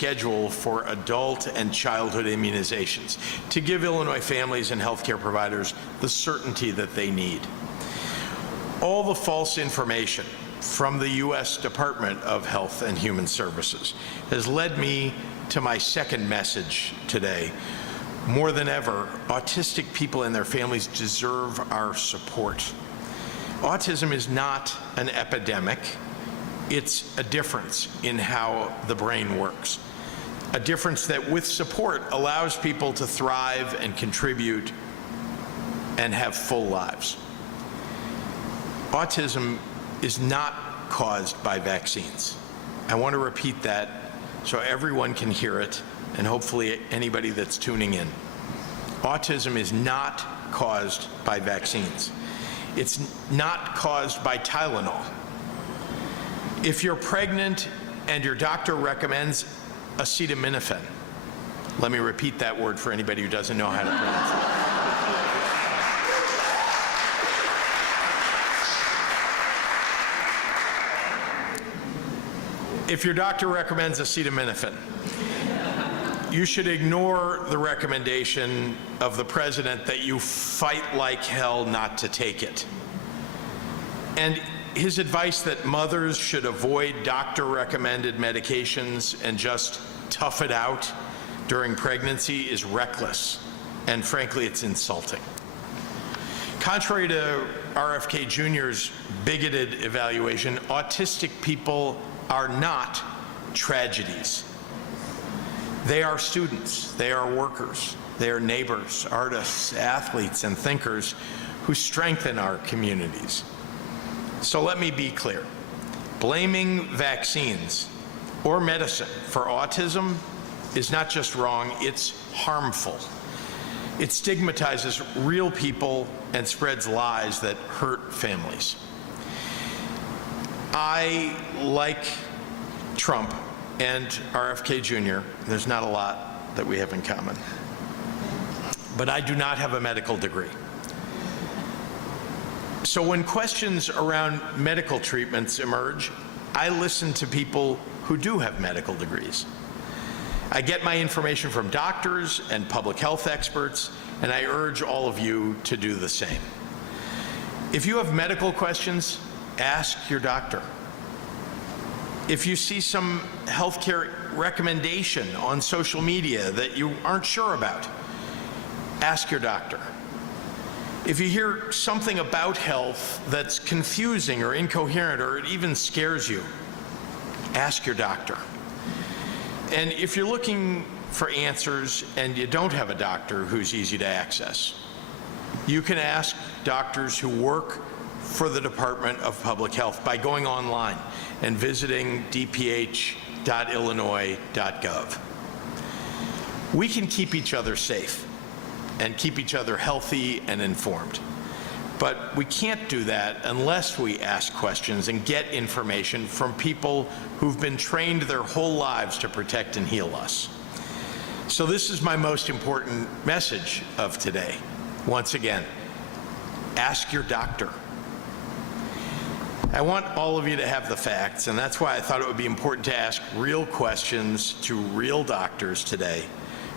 schedule for adult and childhood immunizations to give Illinois families and healthcare providers the certainty that they need. All the false information from the U.S. Department of Health and Human Services has led me to my second message today. More than ever, autistic people and their families deserve our support. Autism is not an epidemic. It's a difference in how the brain works. A difference that, with support, allows people to thrive and contribute and have full lives. Autism is not caused by vaccines. I want to repeat that so everyone can hear it, and hopefully anybody that's tuning in. Autism is not caused by vaccines. It's not caused by Tylenol. If you're pregnant and your doctor recommends acetaminophen, let me repeat that word for anybody who doesn't know how to pronounce it. If your doctor recommends acetaminophen, you should ignore the recommendation of the president that you fight like hell not to take it. And his advice that mothers should avoid doctor-recommended medications and just tough it out during pregnancy is reckless, and frankly, it's insulting. Contrary to RFK Jr.'s bigoted evaluation, autistic people are not tragedies. They are students, they are workers, they are neighbors, artists, athletes, and thinkers who strengthen our communities. So let me be clear. Blaming vaccines or medicine for autism is not just wrong, it's harmful. It stigmatizes real people and spreads lies that hurt families. I, like Trump and RFK Jr., there's not a lot that we have in common, but I do not have a medical degree. So when questions around medical treatments emerge, I listen to people who do have medical degrees. I get my information from doctors and public health experts, and I urge all of you to do the same. If you have medical questions, ask your doctor. If you see some healthcare recommendation on social media that you aren't sure about, ask your doctor. If you hear something about health that's confusing or incoherent or it even scares you, ask your doctor. And if you're looking for answers and you don't have a doctor who's easy to access, you can ask doctors who work for the Department of Public Health by going online and visiting dph.illinois.gov. We can keep each other safe and keep each other healthy and informed. But we can't do that unless we ask questions and get information from people who've been trained their whole lives to protect and heal us. So this is my most important message of today. Once again, ask your doctor. I want all of you to have the facts, and that's why I thought it would be important to ask real questions to real doctors today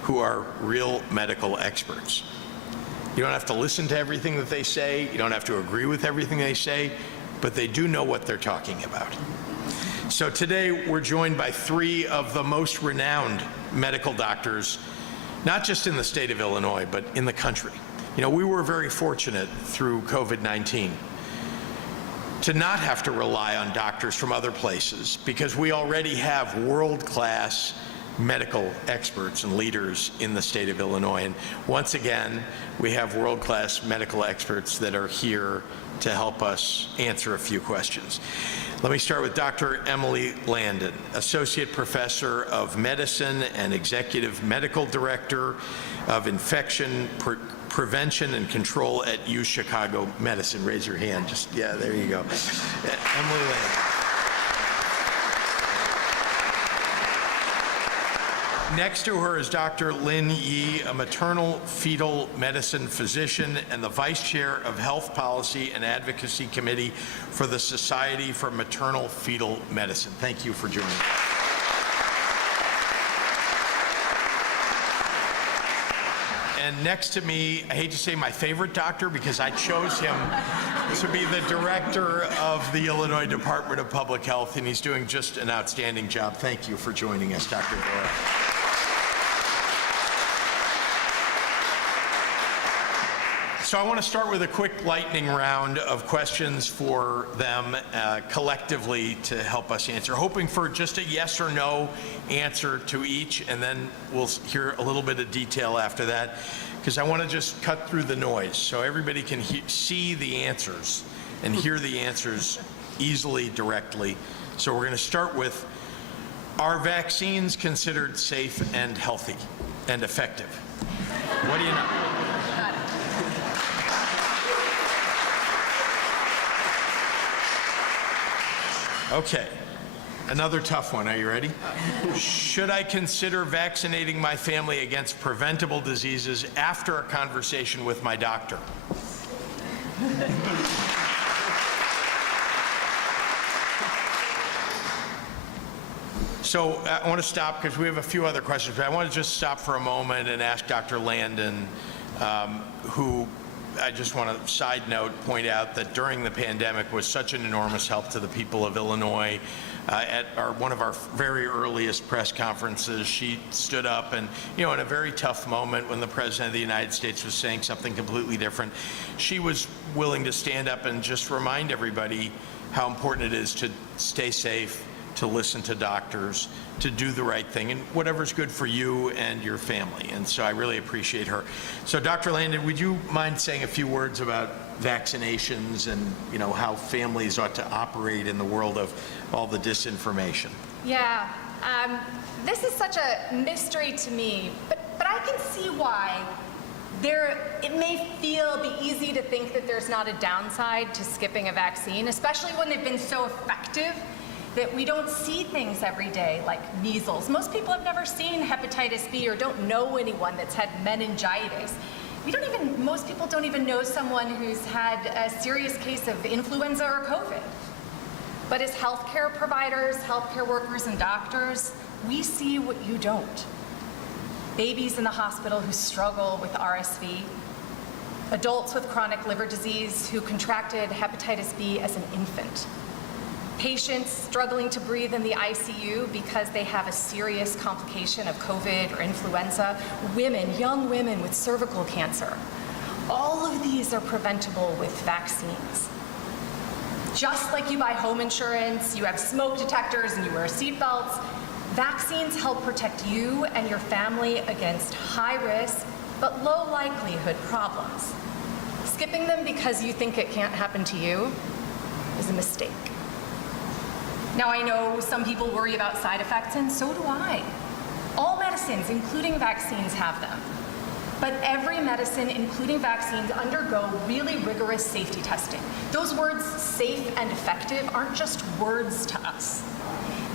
who are real medical experts. You don't have to listen to everything that they say, you don't have to agree with everything they say, but they do know what they're talking about. So today we're joined by three of the most renowned medical doctors, not just in the state of Illinois, but in the country. You know, we were very fortunate through COVID-19 to not have to rely on doctors from other places because we already have world-class medical experts and leaders in the state of Illinois. And once again, we have world-class medical experts that are here to help us answer a few questions. Let me start with Dr. Emily Landon, Associate Professor of Medicine and Executive Medical Director of Infection Prevention and Control at UChicago Medicine. Raise your hand. Just, yeah, there you go. Emily Landon. Next to her is Dr. Lin Yi, a maternal fetal medicine physician and the Vice Chair of Health Policy and Advocacy Committee for the Society for Maternal Fetal Medicine. Thank you for joining us. And next to me, I hate to say my favorite doctor because I chose him to be the director of the Illinois Department of Public Health, and he's doing just an outstanding job. Thank you for joining us, Dr. Bora. So I want to start with a quick lightning round of questions for them collectively to help us answer, hoping for just a yes or no answer to each, and then we'll hear a little bit of detail after that, because I want to just cut through the noise so everybody can see the answers and hear the answers easily, directly. So we're going to start with, are vaccines considered safe and healthy and effective? What do you know? Okay, another tough one. Are you ready? Should I consider vaccinating my family against preventable diseases after a conversation with my doctor? So I want to stop because we have a few other questions, but I want to just stop for a moment and ask Dr. Landon, who I just want to side note point out that during the pandemic was such an enormous help to the people of Illinois. At one of our very earliest press conferences, she stood up and, in a very tough moment when the President of the United States was saying something completely different, she was willing to stand up and just remind everybody how important it is to stay safe, to listen to doctors, to do the right thing, and whatever's good for you and your family. And so I really appreciate her. So Dr. Landon, would you mind saying a few words about vaccinations and how families ought to operate in the world of all the disinformation? Yeah, this is such a mystery to me, but I can see why it may be easy to think that there's not a downside to skipping a vaccine, especially when they've been so effective that we don't see things every day like measles. Most people have never seen hepatitis B or don't know anyone that's had meningitis. Most people don't even know someone who's had a serious case of influenza or COVID. But as healthcare providers, healthcare workers, and doctors, we see what you don't. Babies in the hospital who struggle with RSV, adults with chronic liver disease who contracted hepatitis B as an infant, patients struggling to breathe in the ICU because they have a serious complication of COVID or influenza, young women with cervical cancer. All of these are preventable with vaccines. Just like you buy home insurance, you have smoke detectors, and you wear seatbelts, vaccines help protect you and your family against high risk but low likelihood problems. Skipping them because you think it can't happen to you is a mistake. Now, I know some people worry about side effects, and so do I. All medicines, including vaccines, have them. But every medicine, including vaccines, undergo really rigorous safety testing. Those words, safe and effective, aren't just words to us.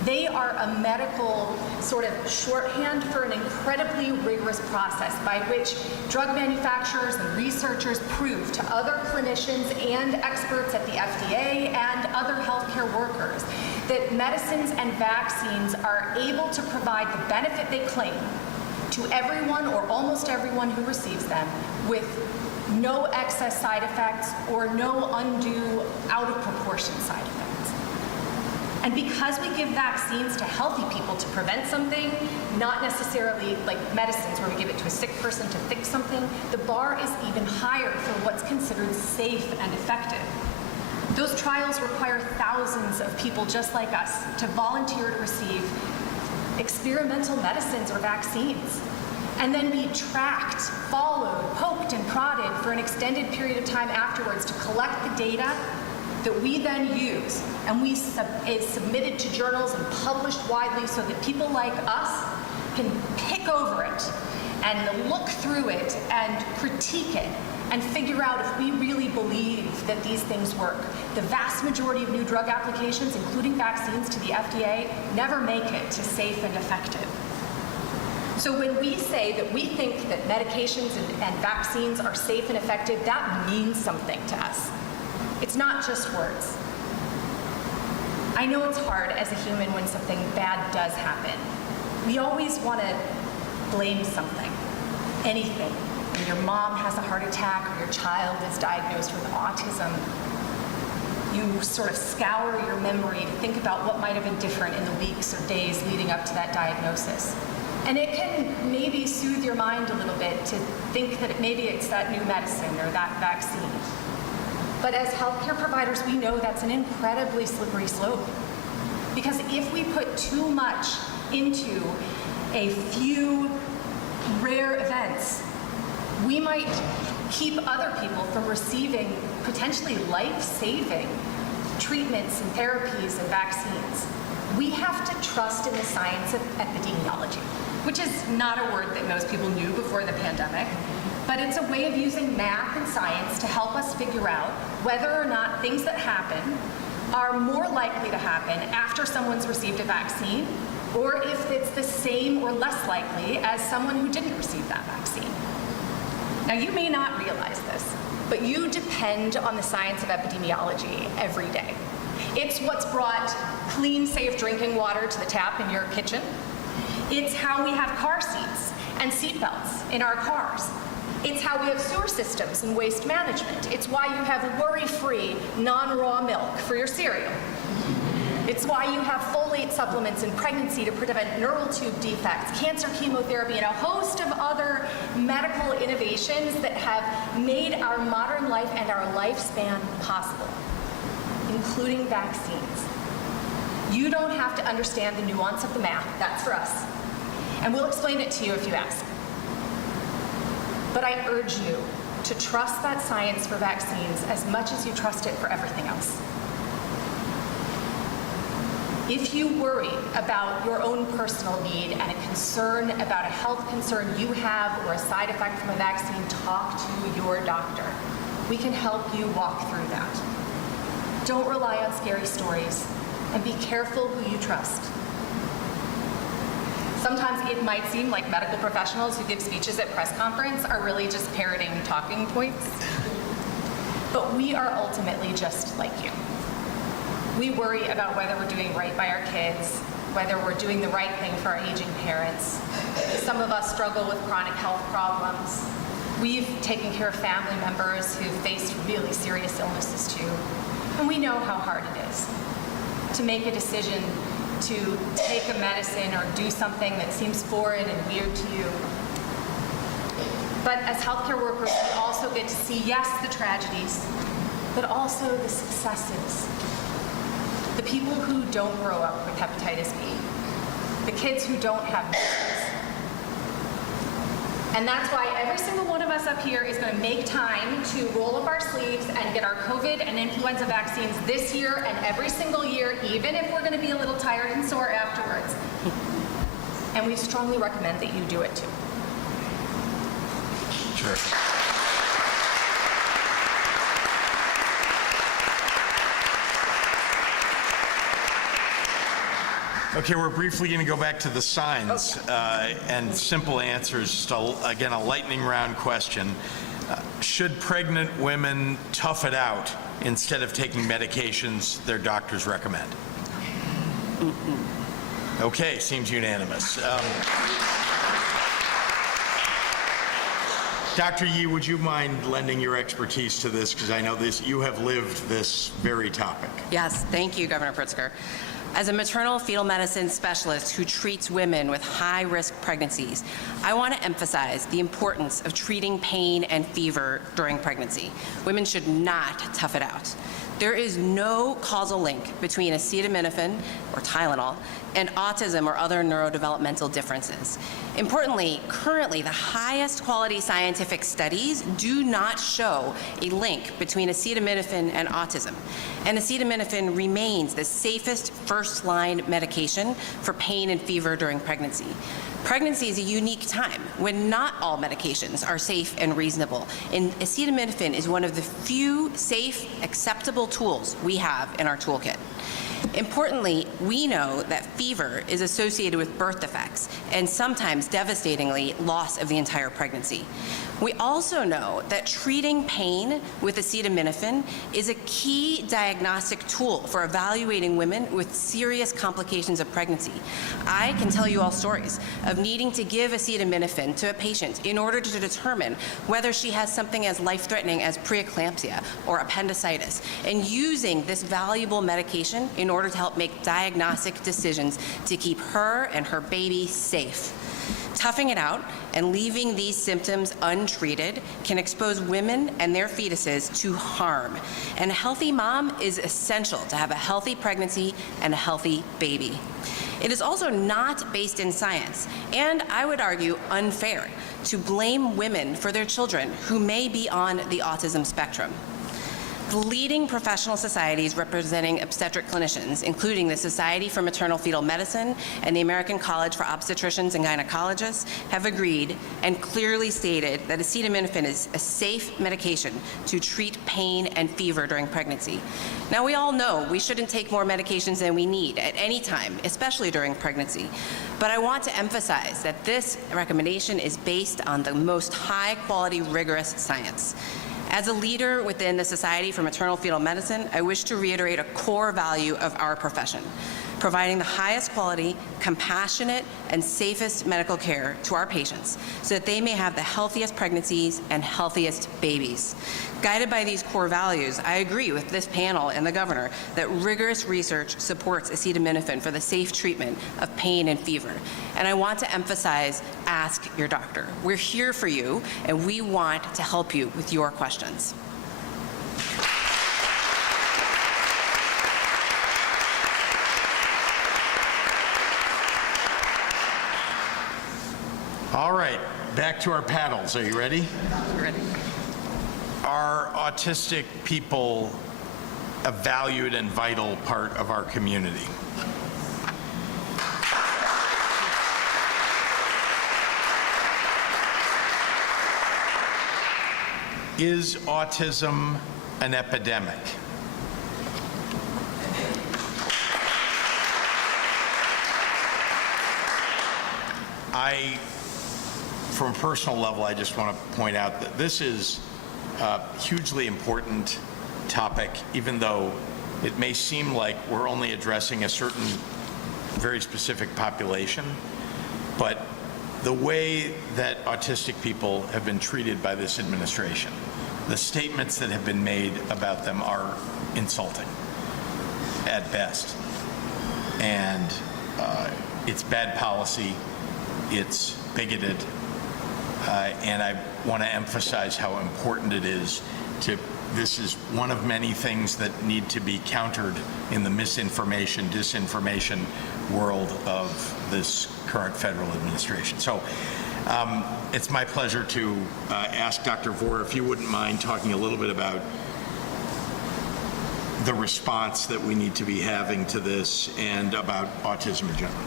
They are a medical sort of shorthand for an incredibly rigorous process by which drug manufacturers and researchers prove to other clinicians and experts at the FDA and other healthcare workers that medicines and vaccines are able to provide the benefit they claim to everyone or almost everyone who receives them with no excess side effects or no undue out of proportion side effects. And because we give vaccines to healthy people to prevent something, not necessarily like medicines where we give it to a sick person to fix something, the bar is even higher for what's considered safe and effective. Those trials require thousands of people just like us to volunteer to receive experimental medicines or vaccines, and then be tracked, followed, poked, and prodded for an extended period of time afterwards to collect the data that we then use, and it's submitted to journals and published widely so that people like us can pick over it and look through it and critique it and figure out if we really believe that these things work. The vast majority of new drug applications, including vaccines to the FDA, never make it to safe and effective. So when we say that we think that medications and vaccines are safe and effective, that means something to us. It's not just words. I know it's hard as a human when something bad does happen. We always want to blame something, anything. when your mom has a heart attack or your child is diagnosed with autism, you sort of scour your memory to think about what might have been different in the weeks or days leading up to that diagnosis. And it can maybe soothe your mind a little bit to think that maybe it's that new medicine or that vaccine. But as healthcare providers, we know that's an incredibly slippery slope. Because if we put too much into a few rare events, we might keep other people from receiving potentially life-saving treatments and therapies and vaccines. We have to trust in the science of epidemiology, which is not a word that most people knew before the pandemic, but it's a way of using math and science to help us figure out whether or not things that happen are more likely to happen after someone's received a vaccine, or if it's the same or less likely as someone who didn't receive that vaccine. Now, you may not realize this, but you depend on the science of epidemiology every day. It's what's brought clean, safe drinking water to the tap in your kitchen. It's how we have car seats and seat belts in our cars. It's how we have sewer systems and waste management. It's why you have worry-free, non-raw milk for your cereal. It's why you have folate supplements in pregnancy to prevent neural tube defects, cancer chemotherapy, and a host of other medical innovations that have made our modern life and our lifespan possible, including vaccines. You don't have to understand the nuance of the math. That's for us. And we'll explain it to you if you ask. But I urge you to trust that science for vaccines as much as you trust it for everything else. If you worry about your own personal need and a concern about a health concern you have or a side effect from a vaccine, talk to your doctor. We can help you walk through that. Don't rely on scary stories, and be careful who you trust. Sometimes it might seem like medical professionals who give speeches at press conference are really just parroting talking points. But we are ultimately just like you. We worry about whether we're doing right by our kids, whether we're doing the right thing for our aging parents. Some of us struggle with chronic health problems. We've taken care of family members who've faced really serious illnesses too. And we know how hard it is to make a decision to take a medicine or do something that seems foreign and weird to you. But as healthcare workers, we also get to see, yes, the tragedies, but also the successes. The people who don't grow up with hepatitis B, the kids who don't have measles. And that's why every single one of us up here is going to make time to roll up our sleeves and get our COVID and influenza vaccines this year and every single year, even if we're going to be a little tired and sore afterwards. And we strongly recommend that you do it too. Sure. Okay, we're briefly going to go back to the signs and simple answers. Just again, a lightning round question. Should pregnant women tough it out instead of taking medications their doctors recommend? Okay, seems unanimous. Dr. Yee, would you mind lending your expertise to this? Because I know you have lived this very topic. Yes, thank you, Governor Pritzker. As a maternal fetal medicine specialist who treats women with high-risk pregnancies, I want to emphasize the importance of treating pain and fever during pregnancy. Women should not tough it out. There is no causal link between acetaminophen, or Tylenol, and autism or other neurodevelopmental differences. Importantly, currently, the highest quality scientific studies do not show a link between acetaminophen and autism. And acetaminophen remains the safest first-line medication for pain and fever during pregnancy. Pregnancy is a unique time when not all medications are safe and reasonable, and acetaminophen is one of the few safe, acceptable tools we have in our toolkit. Importantly, we know that fever is associated with birth defects and sometimes, devastatingly, loss of the entire pregnancy. We also know that treating pain with acetaminophen is a key diagnostic tool for evaluating women with serious complications of pregnancy. I can tell you all stories of needing to give acetaminophen to a patient in order to determine whether she has something as life-threatening as preeclampsia or appendicitis, and using this valuable medication in order to help make diagnostic decisions to keep her and her baby safe. Toughing it out and leaving these symptoms untreated can expose women and their fetuses to harm. And a healthy mom is essential to have a healthy pregnancy and a healthy baby. It is also not based in science, and I would argue unfair, to blame women for their children who may be on the autism spectrum. The leading professional societies representing obstetric clinicians, including the Society for Maternal Fetal Medicine and the American College for Obstetricians and Gynecologists, have agreed and clearly stated that acetaminophen is a safe medication to treat pain and fever during pregnancy. Now, we all know we shouldn't take more medications than we need at any time, especially during pregnancy. But I want to emphasize that this recommendation is based on the most high-quality, rigorous science. As a leader within the Society for Maternal Fetal Medicine, I wish to reiterate a core value of our profession: providing the highest quality, compassionate, and safest medical care to our patients so that they may have the healthiest pregnancies and healthiest babies. Guided by these core values, I agree with this panel and the governor that rigorous research supports acetaminophen for the safe treatment of pain and fever. And I want to emphasize, ask your doctor. We're here for you, and we want to help you with your questions. All right, back to our paddles. Are you ready? We're ready. Are autistic people a valued and vital part of our community? Is autism an epidemic? From a personal level, I just want to point out that this is a hugely important topic, even though it may seem like we're only addressing a certain very specific population. But the way that autistic people have been treated by this administration, the statements that have been made about them are insulting at best. And it's bad policy, it's bigoted, and I want to emphasize how important it is this is one of many things that need to be countered in the misinformation, disinformation world of this current federal administration. So it's my pleasure to ask Dr. Vore if you wouldn't mind talking a little bit about the response that we need to be having to this and about autism in general.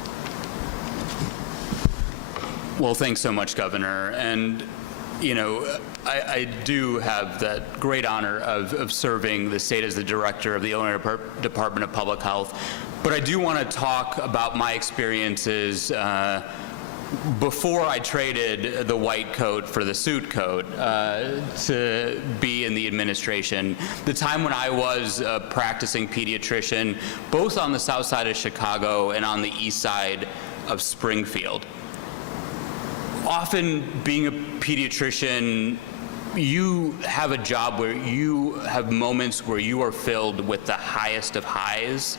Well, thanks so much, Governor. And, you know, I do have that great honor of serving the state as the director of the Illinois Department of Public Health. But I do want to talk about my experiences before I traded the white coat for the suit coat to be in the administration. The time when I was a practicing pediatrician, both on the south side of Chicago and on the east side of Springfield. Often being a pediatrician, you have a job where you have moments where you are filled with the highest of highs,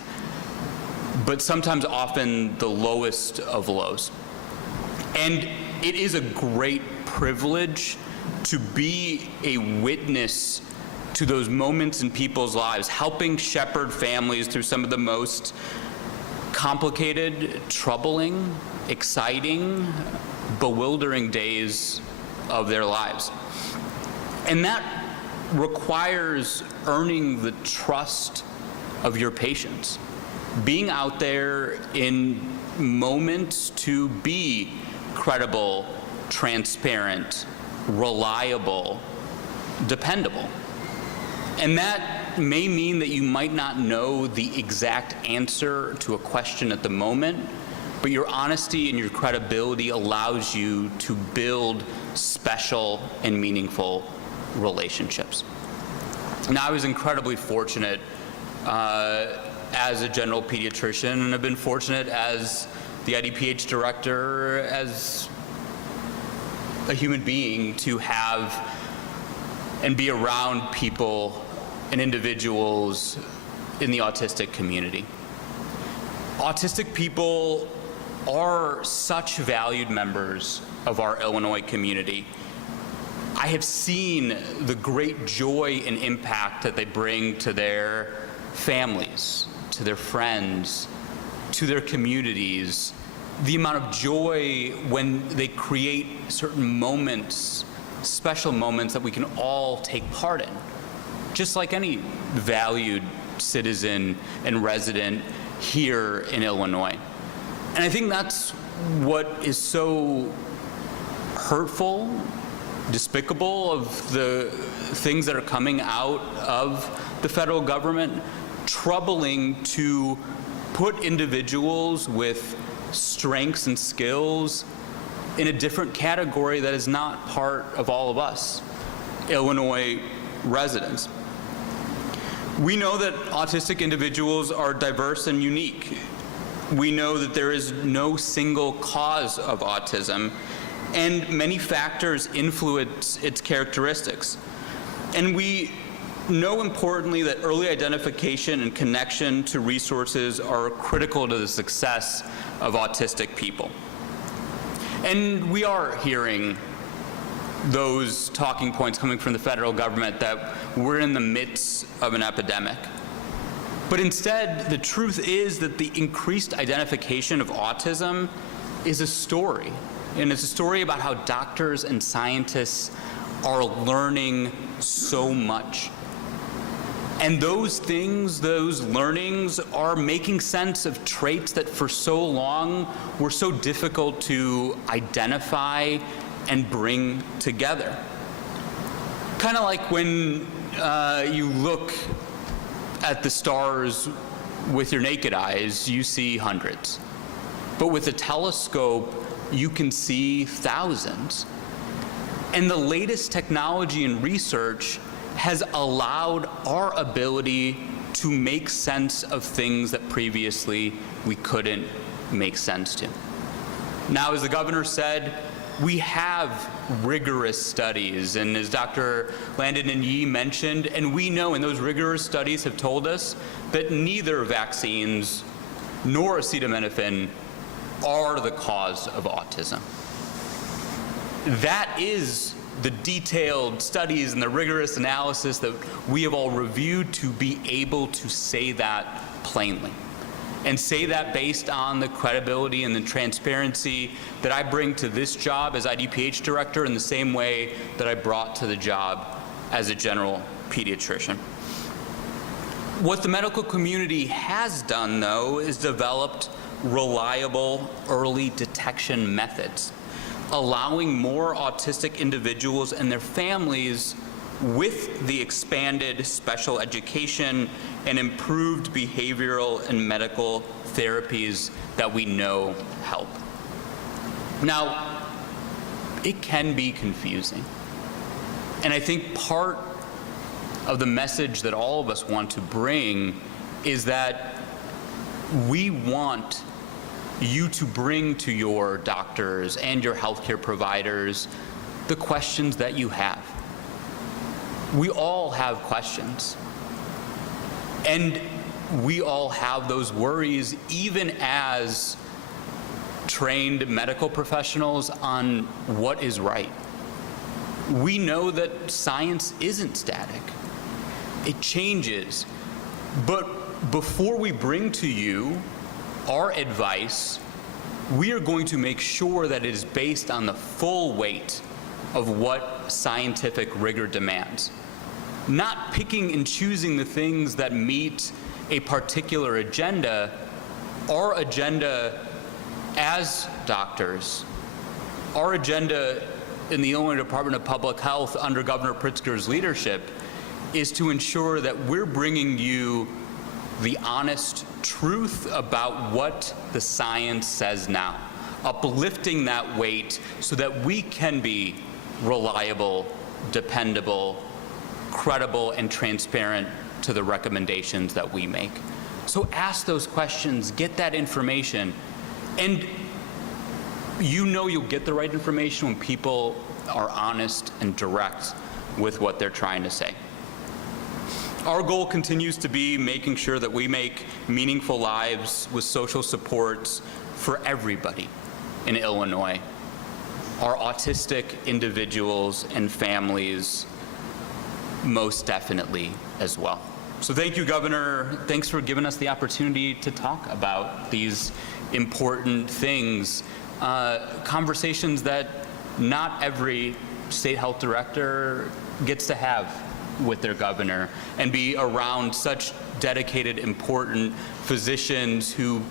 but sometimes often the lowest of lows. And it is a great privilege to be a witness to those moments in people's lives, helping shepherd families through some of the most complicated, troubling, exciting, bewildering days of their lives. And that requires earning the trust of your patients, being out there in moments to be credible, transparent, reliable, dependable. And that that may mean that you might not know the exact answer to a question at the moment, but your honesty and your credibility allows you to build special and meaningful relationships. Now, I was incredibly fortunate as a general pediatrician, and I've been fortunate as the IDPH director, as a human being, to have and be around people and individuals in the autistic community. Autistic people are such valued members of our Illinois community. I have seen the great joy and impact that they bring to their families, to their friends, to their communities, the amount of joy when they create certain moments, special moments that we can all take part in, just like any valued citizen and resident here in Illinois. And I think that's what is so hurtful, despicable of the things that are coming out of the federal government, troubling to put individuals with strengths and skills in a different category that is not part of all of us, Illinois residents. We know that autistic individuals are diverse and unique. We know that there is no single cause of autism, and many factors influence its characteristics. And we know, importantly, that early identification and connection to resources are critical to the success of autistic people. And we are hearing those talking points coming from the federal government that we're in the midst of an epidemic. But instead, the truth is that the increased identification of autism is a story. And it's a story about how doctors and scientists are learning so much. And those things, those learnings, are making sense of traits that for so long were so difficult to identify and bring together. Kind of like when you look at the stars with your naked eyes, you see hundreds. But with a telescope, you can see thousands. And the latest technology and research has allowed our ability to make sense of things that previously we couldn't make sense to. Now, as the governor said, we have rigorous studies, and as Dr. Landon and Yee mentioned, and we know, and those rigorous studies have told us that neither vaccines nor acetaminophen are the cause of autism. That is the detailed studies and the rigorous analysis that we have all reviewed to be able to say that plainly. And say that based on the credibility and the transparency that I bring to this job as IDPH director in the same way that I brought to the job as a general pediatrician. What the medical community has done, though, is developed reliable early detection methods, allowing more autistic individuals and their families with the expanded special education and improved behavioral and medical therapies that we know help. Now, it can be confusing. And I think part of the message that all of us want to bring is that we want you to bring to your doctors and your healthcare providers the questions that you have. We all have questions. And we all have those worries, even as trained medical professionals, on what is right. We know that science isn't static. It changes. But before we bring to you our advice, we are going to make sure that it is based on the full weight of what scientific rigor demands. Not picking and choosing the things that meet a particular agenda. Our agenda as doctors, our agenda in the Illinois Department of Public Health under Governor Pritzker's leadership, is to ensure that we're bringing you the honest truth about what the science says now, uplifting that weight so that we can be reliable, dependable, credible, and transparent to the recommendations that we make. So ask those questions, get that information, and you know you'll get the right information when people are honest and direct with what they're trying to say. Our goal continues to be making sure that we make meaningful lives with social supports for everybody in Illinois, our autistic individuals and families most definitely as well. So thank you, Governor. Thanks for giving us the opportunity to talk about these important things, conversations that not every state health director gets to have with their governor, and be around such dedicated, important physicians who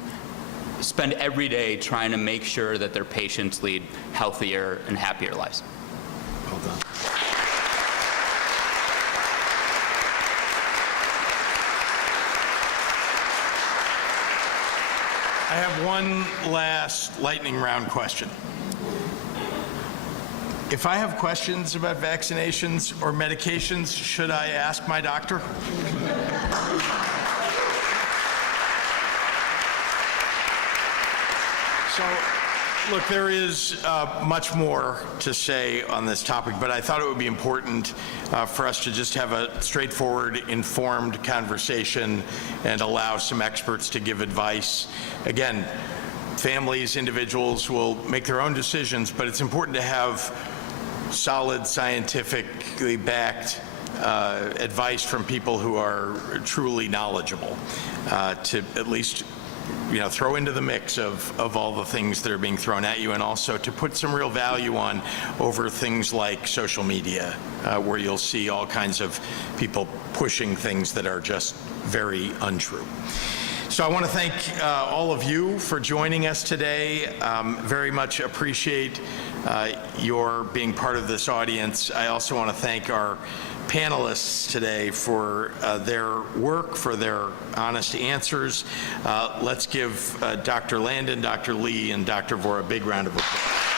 spend every day trying to make sure that their patients lead healthier and happier lives. Well done. I have one last lightning round question. If I have questions about vaccinations or medications, should I ask my doctor? So, look, there is much more to say on this topic, but I thought it would be important for us to just have a straightforward, informed conversation and allow some experts to give advice. Again, families, individuals will make their own decisions, but it's important to have solid, scientifically backed advice from people who are truly knowledgeable to at least throw into the mix of all the things that are being thrown at you, and also to put some real value on over things like social media, where you'll see all kinds of people pushing things that are just very untrue. So I want to thank all of you for joining us today. Very much appreciate your being part of this audience. I also want to thank our panelists today for their work, for their honest answers. Let's give Dr. Landon, Dr. Lee, and Dr. Vora a big round of applause.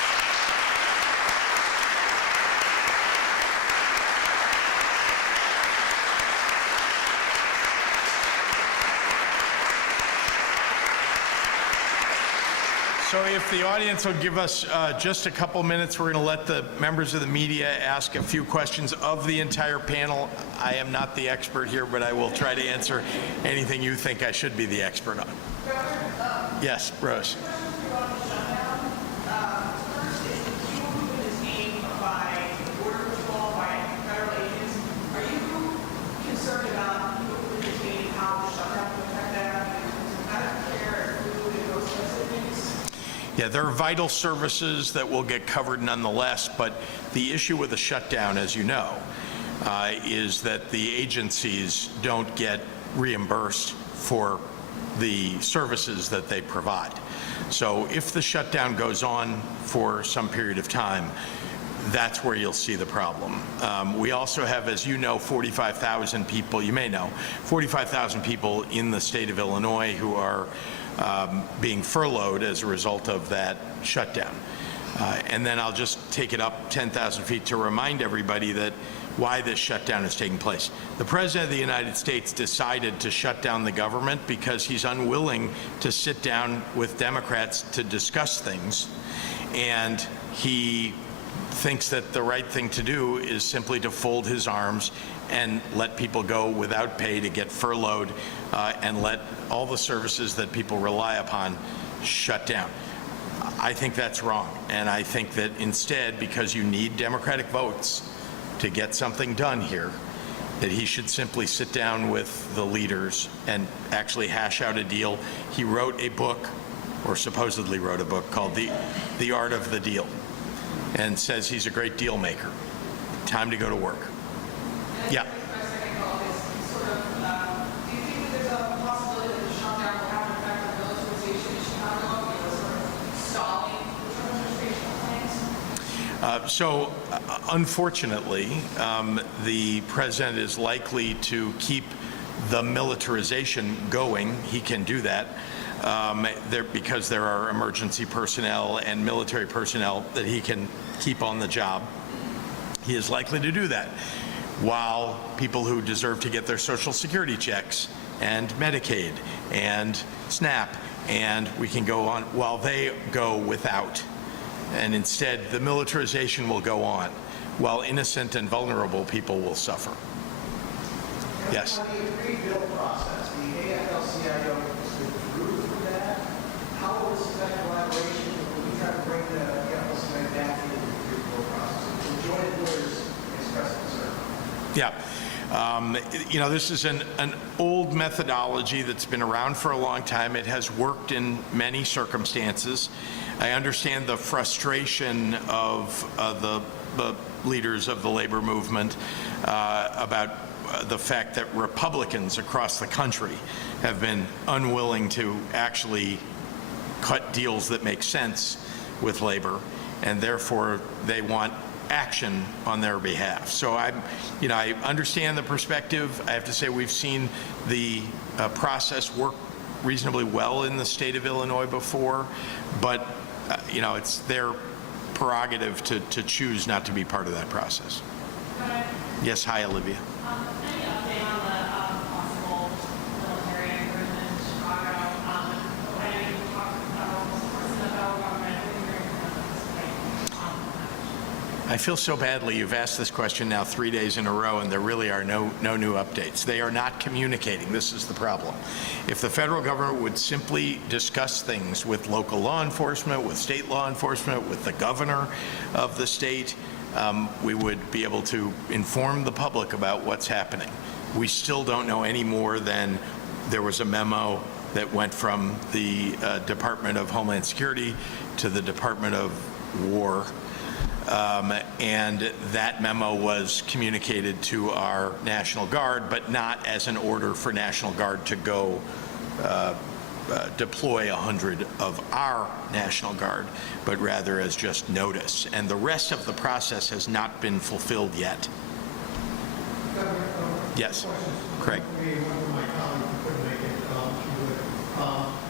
So if the audience will give us just a couple minutes, we're going to let the members of the media ask a few questions of the entire panel. I am not the expert here, but I will try to answer anything you think I should be the expert on. Yes, Rose. Yeah, there are vital services that will get covered nonetheless, but the issue with the shutdown, as you know, is that the agencies don't get reimbursed for the services that they provide. So if the shutdown goes on for some period of time, that's where you'll see the problem. We also have, as you know, 45,000 people, you may know, 45,000 people in the state of Illinois who are being furloughed as a result of that shutdown. And then I'll just take it up 10,000 feet to remind everybody that why this shutdown is taking place. The President of the United States decided to shut down the government because he's unwilling to sit down with Democrats to discuss things, and he thinks that the right thing to do is simply to fold his arms and let people go without pay to get furloughed and let all the services that people rely upon shut down. I think that's wrong, and I think that instead, because you need Democratic votes to get something done here, that he should simply sit down with the leaders and actually hash out a deal. He wrote a book, or supposedly wrote a book, called The Art of the Deal, and says he's a great deal maker. Time to go to work. Yeah. Unfortunately, the president is likely to keep the militarization going. He can do that because there are emergency personnel and military personnel that he can keep on the job. He is likely to do that while people who deserve to get their Social Security checks and Medicaid and SNAP, and we can go on, while they go without. And instead, the militarization will go on, while innocent and vulnerable people will suffer. Yes? On the pre-bill process, the AFL-CIO withdrew from that. How will this affect collaboration when we try to bring the AFL-CIO back into the pre-bill process? The joint lawyers express concern. Yeah. This is an old methodology that's been around for a long time. It has worked in many circumstances. I understand the frustration of the leaders of the labor movement about the fact that Republicans across the country have been unwilling to actually cut deals that make sense with labor, and therefore they want action on their behalf. So I understand the perspective. I have to say we've seen the process work reasonably well in the state of Illinois before, but it's their prerogative to choose not to be part of that process. Yes, hi, Olivia. Any update on the possible military improvement in Chicago? I know you talked about the federal government. I feel so badly you've asked this question now 3 days in a row, and there really are no new updates. They are not communicating. This is the problem. If the federal government would simply discuss things with local law enforcement, with state law enforcement, with the governor of the state, we would be able to inform the public about what's happening. We still don't know any more than there was a memo that went from the Department of Homeland Security to the Department of War, and that memo was communicated to our National Guard, but not as an order for National Guard to go deploy 100 of our National Guard, but rather as just notice. And the rest of the process has not been fulfilled yet. Yes, Craig. One of my colleagues couldn't make it.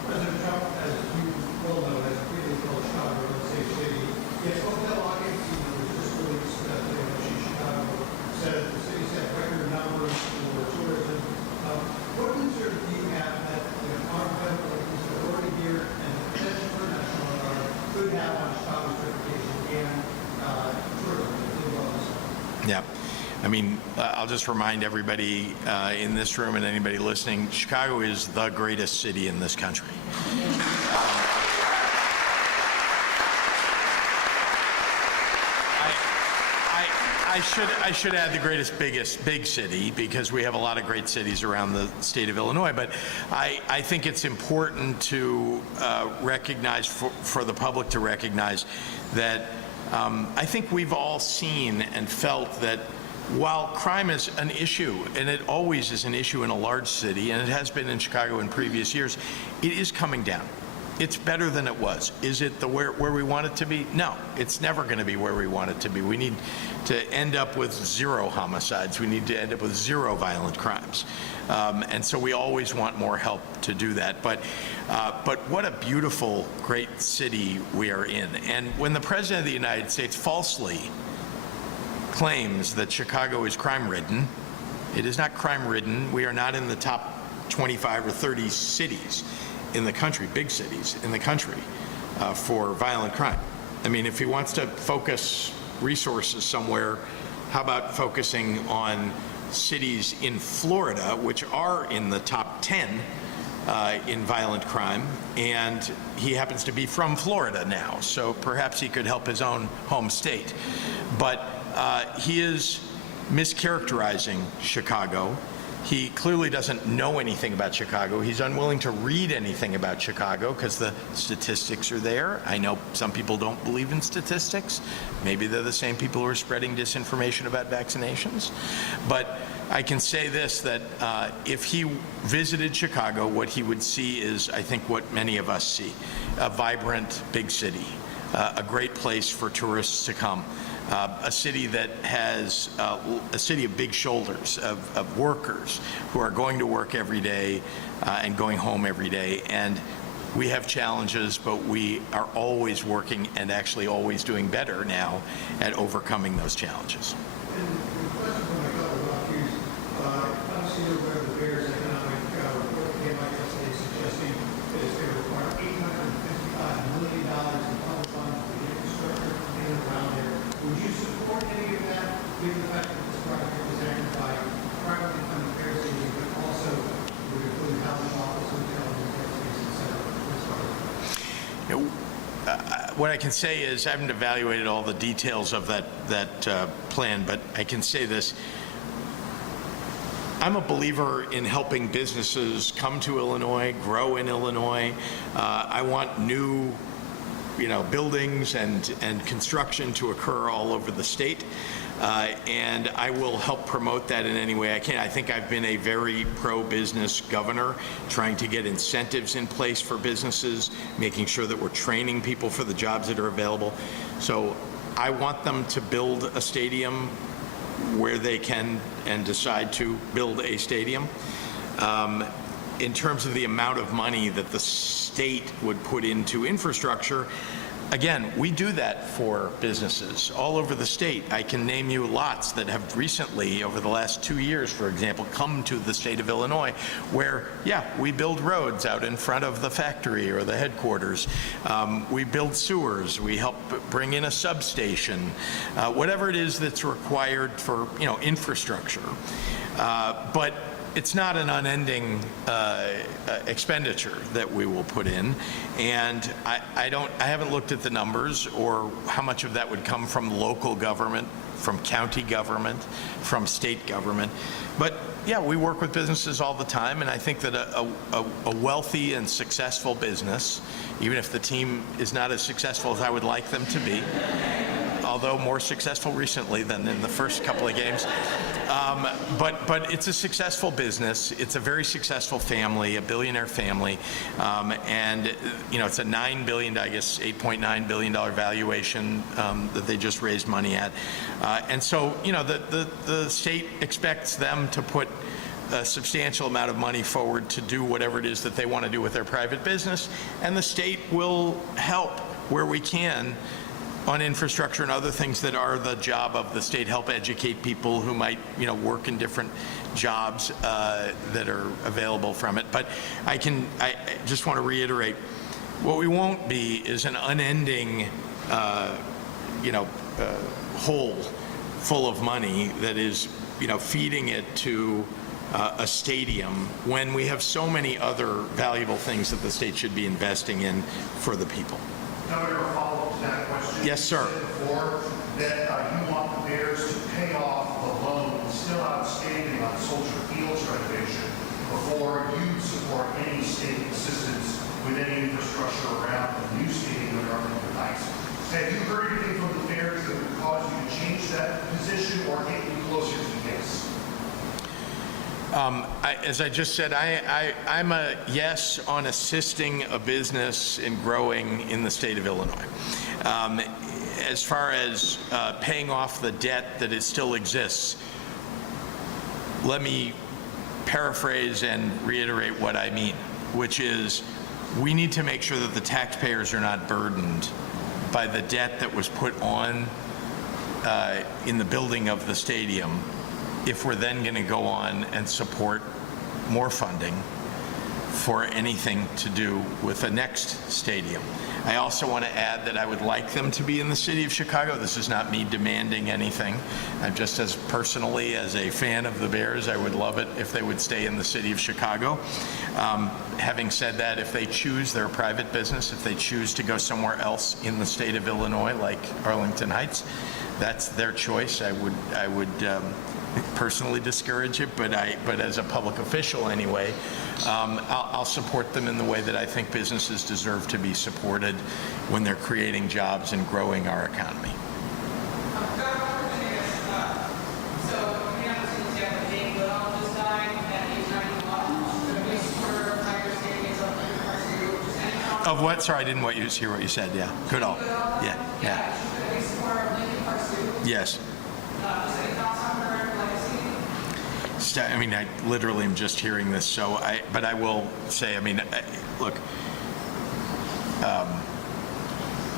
President Trump, as you well know, has previously told Chicago a safe city. Yes, hotel occupancy numbers just released Chicago said the city set record numbers for tourism. What concern do you have that our federal authority here and the potential for National Guard could have on Chicago's reputation and tourism as well as? Yeah. I mean, I'll just remind everybody in this room and anybody listening, Chicago is the greatest city in this country. I should add the greatest, big city, because we have a lot of great cities around the state of Illinois. But I think it's important to recognize, for the public to recognize, that I think we've all seen and felt that while crime is an issue, and it always is an issue in a large city, and it has been in Chicago in previous years, it is coming down. It's better than it was. Is it where we want it to be? No, it's never going to be where we want it to be. We need to end up with 0 homicides. We need to end up with 0 violent crimes. And so we always want more help to do that. But what a beautiful, great city we are in. And when the President of the United States falsely claims that Chicago is crime-ridden, it is not crime-ridden. We are not in the top 25 or 30 cities in the country, big cities in the country, for violent crime. I mean, if he wants to focus resources somewhere, how about focusing on cities in Florida, which are in the top 10 in violent crime, and he happens to be from Florida now, so perhaps he could help his own home state. But he is mischaracterizing Chicago. He clearly doesn't know anything about Chicago. He's unwilling to read anything about Chicago because the statistics are there. I know some people don't believe in statistics. Maybe they're the same people who are spreading disinformation about vaccinations. But I can say this, that if he visited Chicago, what he would see is, I think, what many of us see: a vibrant big city, a great place for tourists to come. A city that has a city of big shoulders, of workers who are going to work every day and going home every day. And we have challenges, but we are always working and actually always doing better now at overcoming those challenges. And the question from my fellow doctors, obviously you're aware of the Bears' economic report that came out yesterday suggesting that it's going to require $855 million in public funds for the infrastructure in and around there. Would you support any of that, given the fact that this project was anchored by privately funded fair cities, but also would include housing, office, hotel, retail space, et cetera? What I can say is I haven't evaluated all the details of that plan, but I can say this. I'm a believer in helping businesses come to Illinois, grow in Illinois. I want new, buildings and construction to occur all over the state. And I will help promote that in any way I can. I think I've been a very pro-business governor, trying to get incentives in place for businesses, making sure that we're training people for the jobs that are available. So I want them to build a stadium where they can and decide to build a stadium. In terms of the amount of money that the state would put into infrastructure, again, we do that for businesses all over the state. I can name you lots that have recently, over the last 2 years, for example, come to the state of Illinois where, we build roads out in front of the factory or the headquarters. We build sewers. We help bring in a substation. Whatever it is that's required for, infrastructure. But it's not an unending expenditure that we will put in, and I haven't looked at the numbers or how much of that would come from local government, from county government, from state government. But we work with businesses all the time, and I think that a wealthy and successful business, even if the team is not as successful as I would like them to be, although more successful recently than in the first couple of games. But it's a successful business. It's a very successful family, a billionaire family. And, it's a $9 billion, I guess, $8.9 billion valuation that they just raised money at. And so, the state expects them to put a substantial amount of money forward to do whatever it is that they want to do with their private business. And the state will help where we can on infrastructure and other things that are the job of the state, help educate people who might, work in different jobs that are available from it. But I just want to reiterate, what we won't be is an unending, hole full of money that is, feeding it to a stadium when we have so many other valuable things that the state should be investing in for the people. Governor, a follow-up to that question. Yes, sir. You said before that you want the Bears to pay off the loan still outstanding on Soldier Field's renovation before you support any state assistance with any infrastructure around the new stadium at Arlington Heights. Have you heard anything from the Bears that would cause you to change that position or get you closer to yes? As I just said, I'm a yes on assisting a business in growing in the state of Illinois. As far as paying off the debt that it still exists, let me paraphrase and reiterate what I mean, which is we need to make sure that the taxpayers are not burdened by the debt that was put on in the building of the stadium if we're then going to go on and support more funding for anything to do with the next stadium. I also want to add that I would like them to be in the city of Chicago. This is not me demanding anything. I'm just as personally, as a fan of the Bears, I would love it if they would stay in the city of Chicago. Having said that, if they choose, they're a private business, if they choose to go somewhere else in the state of Illinois, like Arlington Heights, that's their choice. I would personally discourage it, but as a public official anyway, I'll support them in the way that I think businesses deserve to be supported when they're creating jobs and growing our economy. Of what? Sorry, I didn't hear what you said. Yeah. Goodall. Yeah. Yeah. Yes. I mean, I literally am just hearing this, so but I will say, I mean, look,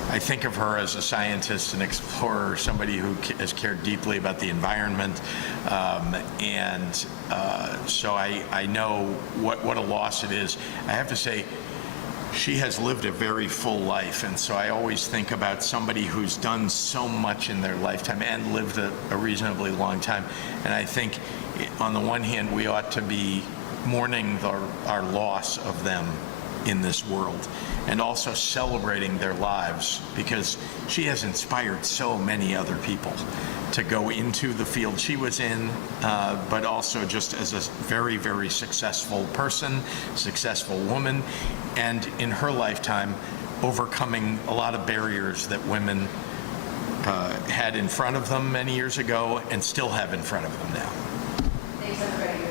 I think of her as a scientist, an explorer, somebody who has cared deeply about the environment, and so I know what a loss it is. I have to say, she has lived a very full life, and so I always think about somebody who's done so much in their lifetime and lived a reasonably long time, and I think on the one hand, we ought to be mourning our loss of them in this world, and also celebrating their lives, because she has inspired so many other people to go into the field she was in, but also just as a very, very successful person, successful woman, and in her lifetime, overcoming a lot of barriers that women had in front of them many years ago and still have in front of them now. Thanks, everybody.